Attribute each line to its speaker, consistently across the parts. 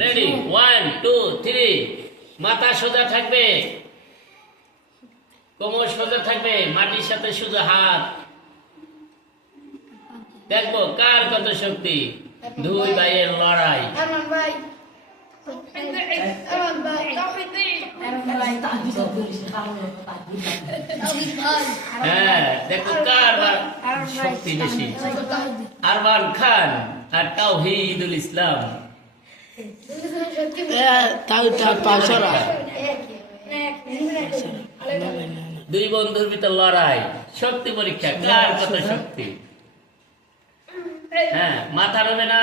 Speaker 1: Ready one two three মাথা সোজা থাকবে। কোমর সোজা থাকবে। মাটির সাথে শুধু হাত। দেখব কার কত শক্তি? দুই ভাইয়ের লড়াই। হ্যাঁ দেখো কার শক্তি বেশি। আরমান খান আর তাওহিদুল ইসলাম।
Speaker 2: তাও তার পাঁচশোরা
Speaker 1: দুই বন্ধুর ভিতর লড়াই শক্তি পরীক্ষা কার কত শক্তি। হ্যাঁ মাথা নেবে না?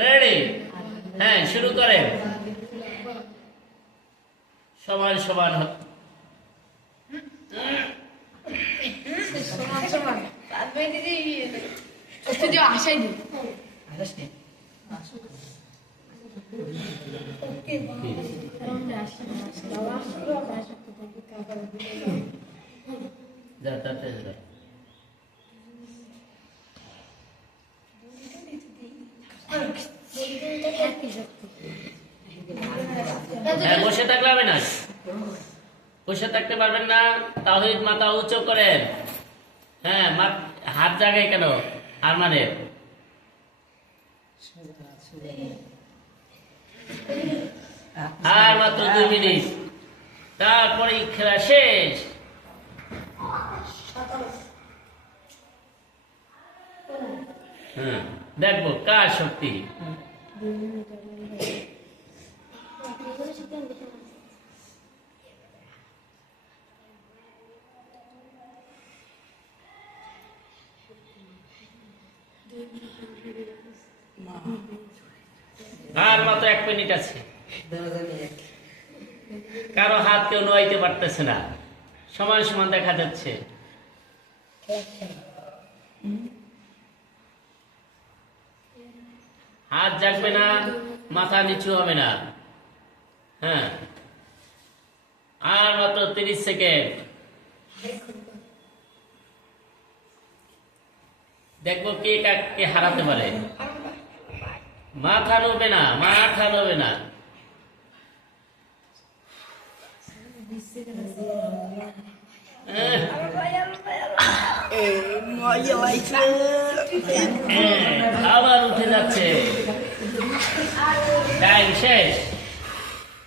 Speaker 1: রেডি হ্যাঁ শুরু করেন। সমান সমান হ্যাঁ বসে থাকলে হবে না। বসে থাকতে পারবেন না। তাহিদ মাথা উঁচু করেন। হ্যাঁ মা- হাত জাগায় কেন? আরমানের আর মাত্র দুই মিনিট। তারপরে খেলা শেষ। হ্যাঁ দেখব কার শক্তি। আর মাত্র এক মিনিট আছে। কারও হাত কেউ নোয়াইতে পারতেছে না। সমান সমান দেখা যাচ্ছে। হাত জাগবে না, মাথা নিচু হবে না। হ্যাঁ। আর মাত্র তিরিশ সেকেন্ড। দেখব কে কাকে হারাতে পারে। মাথা নবে না মাথা নবে না।
Speaker 2: লাগছে
Speaker 1: হ্যাঁ, আবার উঠে যাচ্ছে। টাইম শেষ।